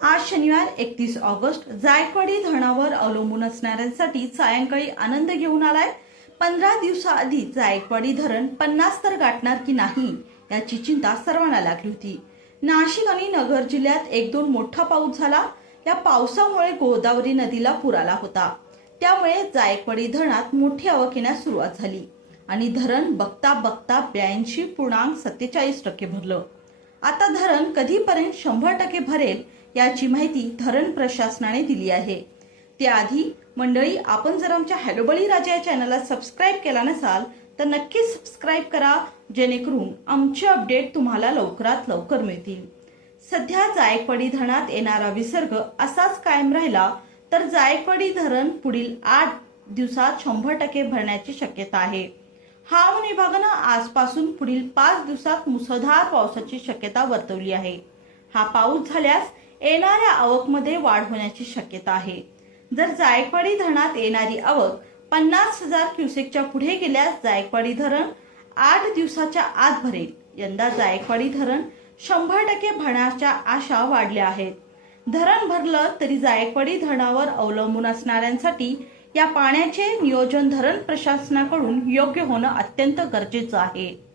आज शनिवार एकतीस ऑगस्ट जायकवाडी धरणावर अवलंबून असणाऱ्यांसाठी सायंकाळी आनंद घेऊन आलाय. पंधरा दिवसाआधी जायकवाडी धरण पन्नास तर गाठणार की नाही याची चिंता सर्वांना लागली होती. नाशिक आणि नगर जिल्ह्यात एक दोन मोठा पाऊस झाला. या पावसामुळे गोदावरी नदीला पूर आला होता. त्यामुळे जायकवाडी धरणात मोठी आवक येण्यास सुरुवात झाली आणि धरण बघता बघता ब्याऐंशी पूर्णांक सत्तेचाळीस टक्के भरलं. आता धरण कधीपर्यंत शंभर टक्के भरेल याची माहिती धरण प्रशासनाने दिली आहे. त्याआधी मंडळी आपण जर आमच्या हॅलोबळी राजा या चॅनलला सबस्क्राईब केला नसाल तर नक्की सबस्क्राईब करा जेणेकरून आमचे अपडेट तुम्हाला लवकरात लवकर मिळतील. सध्या जायकवाडी धरणात येणारा विसर्ग असाच कायम राहिला तर जायकवाडी धरण पुढील आठ दिवसात शंभर टक्के भरण्याची शक्यता आहे. हवामान विभागानं आजपासून पुढील पाच दिवसात मुसळधार पावसाची शक्यता वर्तवली आहे. हा पाऊस झाल्यास येणाऱ्या आवकमध्ये वाढ होण्याची शक्यता आहे. जर जायकवाडी धरणात येणारी आवक पन्नास हजार क्युसेकच्या पुढे गेल्यास जायकवाडी धरण आठ दिवसाच्या आत भरेल. यंदा जायकवाडी धरण शंभर टक्के भरण्याच्या आशा वाढल्या आहेत. धरण भरलं तरी जायकवाडी धरणावर अवलंबून असणाऱ्यांसाठी या पाण्याचे नियोजन धरण प्रशासनाकडून योग्य होणं अत्यंत गरजेचं आहे.